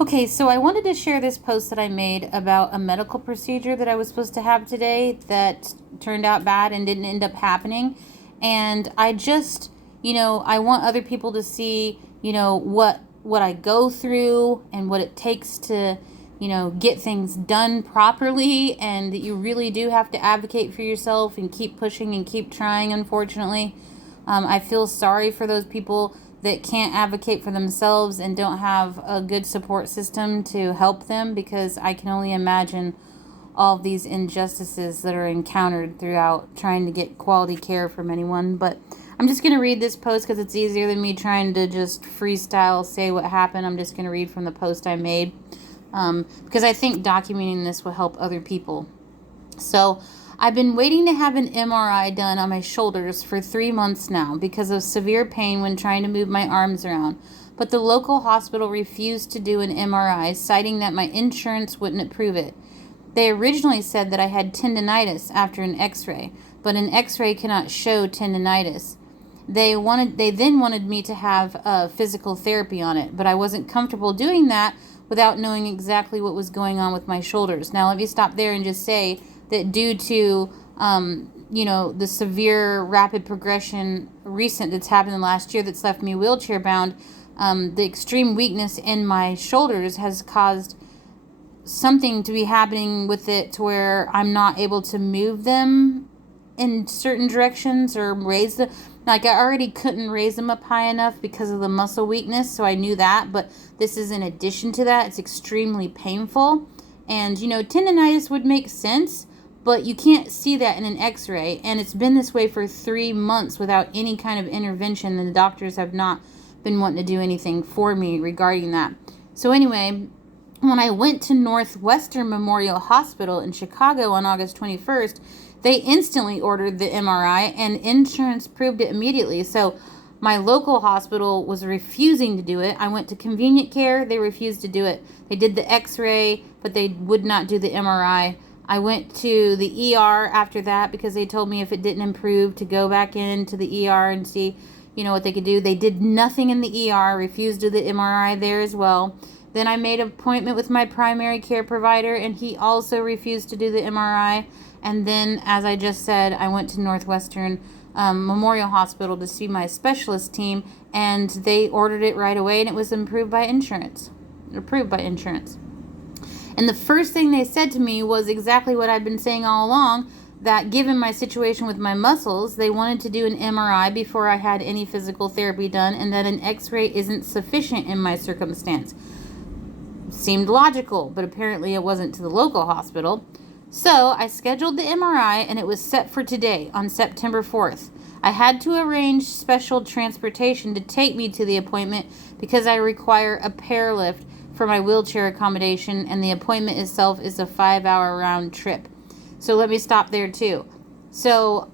Okay, so I wanted to share this post that I made about a medical procedure that I was supposed to have today that turned out bad and didn't end up happening. And I just, I want other people to see, what I go through and what it takes to, get things done properly, and that you really do have to advocate for yourself and keep pushing and keep trying, unfortunately. I feel sorry for those people that can't advocate for themselves and don't have a good support system to help them, because I can only imagine all of these injustices that are encountered throughout trying to get quality care from anyone. But I'm just going to read this post because it's easier than me trying to just freestyle say what happened. I'm just going to read from the post I made, because I think documenting this will help other people. So, I've been waiting to have an MRI done on my shoulders for 3 months now because of severe pain when trying to move my arms around. But the local hospital refused to do an MRI, citing that my insurance wouldn't approve it. They originally said that I had tendinitis after an x-ray, but an x-ray cannot show tendinitis. They then wanted me to have physical therapy on it, but I wasn't comfortable doing that without knowing exactly what was going on with my shoulders. Now, let me stop there and just say that due to the severe rapid progression recent that's happened in the last year that's left me wheelchair bound, the extreme weakness in my shoulders has caused something to be happening with it to where I'm not able to move them in certain directions or raise them. Like, I already couldn't raise them up high enough because of the muscle weakness, so I knew that, but this is in addition to that. It's extremely painful, and tendinitis would make sense, but you can't see that in an x-ray, and it's been this way for 3 months without any kind of intervention, and the doctors have not been wanting to do anything for me regarding that. So anyway, when I went to Northwestern Memorial Hospital in Chicago on August 21st, they instantly ordered the MRI, and insurance proved it immediately. So my local hospital was refusing to do it. I went to Convenient Care. They refused to do it. They did the x-ray, but they would not do the MRI. I went to the ER after that because they told me if it didn't improve to go back into the ER and see, what they could do. They did nothing in the ER, refused to do the MRI there as well. Then I made an appointment with my primary care provider, and he also refused to do the MRI. And then, as I just said, I went to Northwestern Memorial Hospital to see my specialist team, and they ordered it right away, and it was approved by insurance. And the first thing they said to me was exactly what I'd been saying all along, that given my situation with my muscles, they wanted to do an MRI before I had any physical therapy done, and that an x-ray isn't sufficient in my circumstance. Seemed logical, but apparently it wasn't to the local hospital. So I scheduled the MRI, and it was set for today, on September 4th. I had to arrange special transportation to take me to the appointment because I require a paralift for my wheelchair accommodation, and the appointment itself is a 5-hour round trip. So let me stop there too. So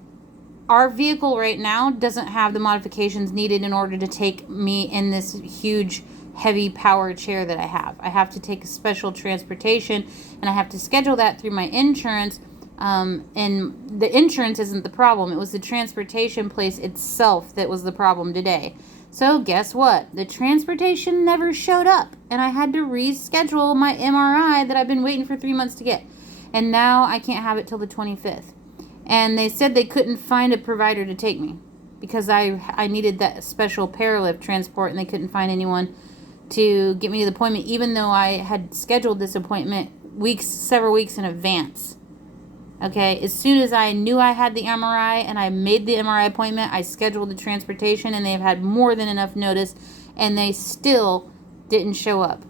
our vehicle right now doesn't have the modifications needed in order to take me in this huge heavy power chair that I have. I have to take a special transportation, and I have to schedule that through my insurance. And the insurance isn't the problem. It was the transportation place itself that was the problem today. So guess what? The transportation never showed up, and I had to reschedule my MRI that I've been waiting for 3 months to get. And now I can't have it till the 25th. And they said they couldn't find a provider to take me because I needed that special paralift transport, and they couldn't find anyone to get me to the appointment, even though I had scheduled this appointment several weeks in advance. Okay, as soon as I knew I had the MRI and I made the MRI appointment, I scheduled the transportation, and they've had more than enough notice, and they still didn't show up.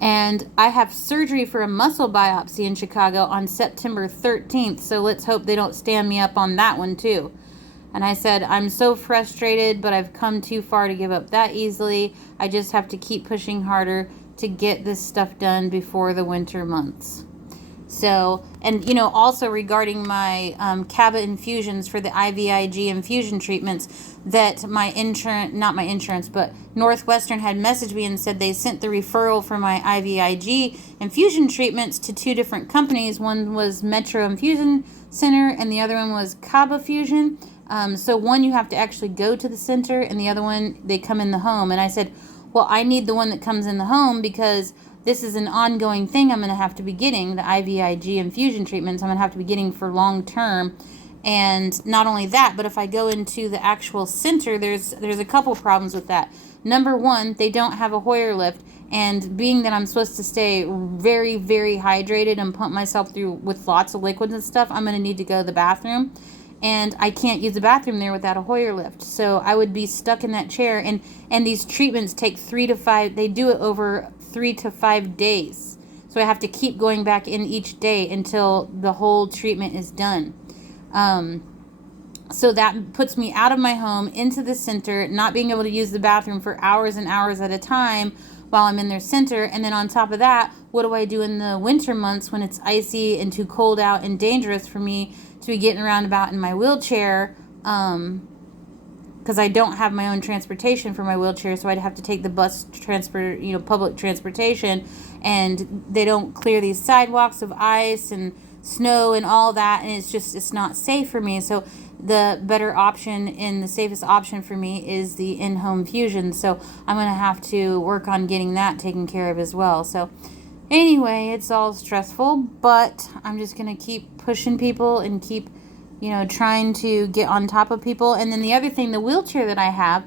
And I have surgery for a muscle biopsy in Chicago on September 13th, so let's hope they don't stand me up on that one too. And I said, I'm so frustrated, but I've come too far to give up that easily. I just have to keep pushing harder to get this stuff done before the winter months. So, and also regarding my CABA infusions for the IVIG infusion treatments, that not my insurance, but Northwestern had messaged me and said they sent the referral for my IVIG infusion treatments to 2 different companies. One was Metro Infusion Center, and the other one was CABA Fusion. So one you have to actually go to the center, and the other one they come in the home. And I said, well, I need the one that comes in the home because this is an ongoing thing I'm going to have to be getting, the IVIG infusion treatments I'm going to have to be getting for long term. And not only that, but if I go into the actual center, there's a couple problems with that. Number one, they don't have a Hoyer lift, and being that I'm supposed to stay very, very hydrated and pump myself through with lots of liquids and stuff, I'm going to need to go to the bathroom, and I can't use the bathroom there without a Hoyer lift. So I would be stuck in that chair, and these treatments take 3 to 5, they do it over 3 to 5 days. So I have to keep going back in each day until the whole treatment is done. So that puts me out of my home into the center, not being able to use the bathroom for hours and hours at a time while I'm in their center. And then on top of that, what do I do in the winter months when it's icy and too cold out and dangerous for me to be getting around about in my wheelchair? Because I don't have my own transportation for my wheelchair, so I'd have to take the public transportation, and they don't clear these sidewalks of ice and snow and all that, and it's not safe for me. So the better option and the safest option for me is the in-home infusion. So I'm going to have to work on getting that taken care of as well. So anyway, it's all stressful, but I'm just going to keep pushing people and keep trying to get on top of people. And then the other thing, the wheelchair that I have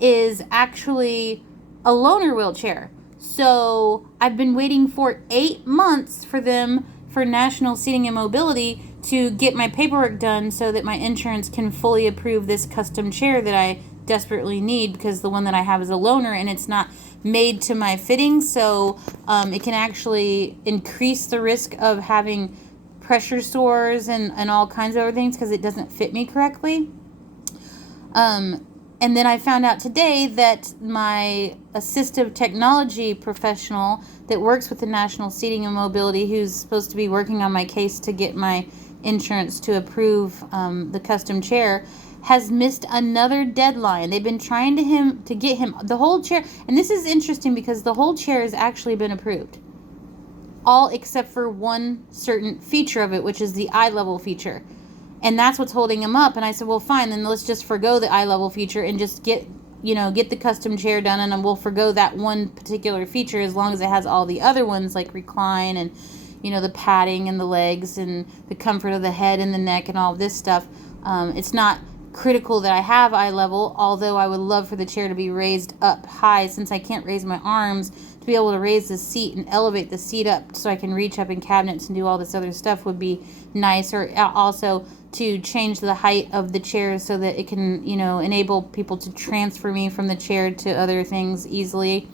is actually a loaner wheelchair. So I've been waiting for 8 months for National Seating and Mobility to get my paperwork done so that my insurance can fully approve this custom chair that I desperately need, because the one that I have is a loaner and it's not made to my fitting. So it can actually increase the risk of having pressure sores and all kinds of other things because it doesn't fit me correctly. And then I found out today that my assistive technology professional that works with the National Seating and Mobility, who's supposed to be working on my case to get my insurance to approve the custom chair, has missed another deadline. They've been trying to get him the whole chair. And this is interesting because the whole chair has actually been approved. All except for one certain feature of it, which is the eye level feature. And that's what's holding him up. And I said, well, fine, then let's just forgo the eye level feature and just get the custom chair done, and then we'll forgo that one particular feature as long as it has all the other ones like recline and, the padding and the legs and the comfort of the head and the neck and all of this stuff. It's not critical that I have eye level, although I would love for the chair to be raised up high, since I can't raise my arms, to be able to raise the seat and elevate the seat up so I can reach up in cabinets and do all this other stuff would be nice. Or also to change the height of the chair so that it can, enable people to transfer me from the chair to other things easily.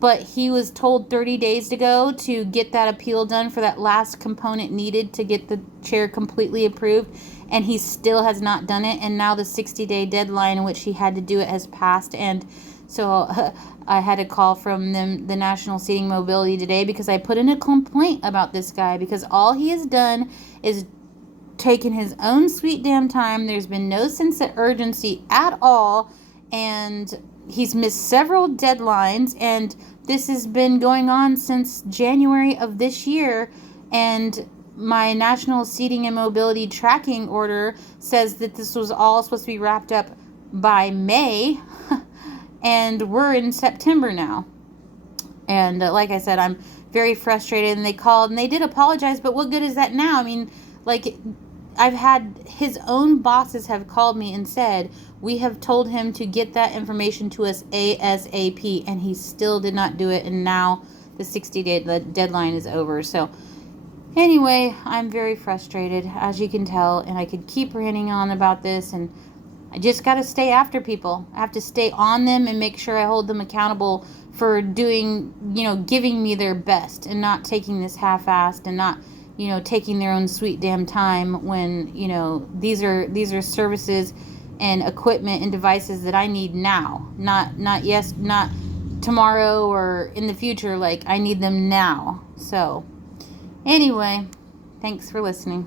But he was told 30 days ago to get that appeal done for that last component needed to get the chair completely approved, and he still has not done it. And now the 60-day deadline in which he had to do it has passed. And so I had a call from the National Seating Mobility today because I put in a complaint about this guy, because all he has done is taken his own sweet damn time. There's been no sense of urgency at all, and he's missed several deadlines, and this has been going on since January of this year. And my National Seating and Mobility tracking order says that this was all supposed to be wrapped up by May, and we're in September now. And like I said, I'm very frustrated, and they called and they did apologize, but what good is that now? I mean, like, I've had his own bosses have called me and said, we have told him to get that information to us ASAP, and he still did not do it, and now the 60-day deadline is over. So anyway, I'm very frustrated, as you can tell, and I could keep ranting on about this, and I just got to stay after people. I have to stay on them and make sure I hold them accountable for doing, giving me their best and not taking this half-assed and not, taking their own sweet damn time when, these are services and equipment and devices that I need now, not tomorrow or in the future. Like, I need them now. So anyway, thanks for listening.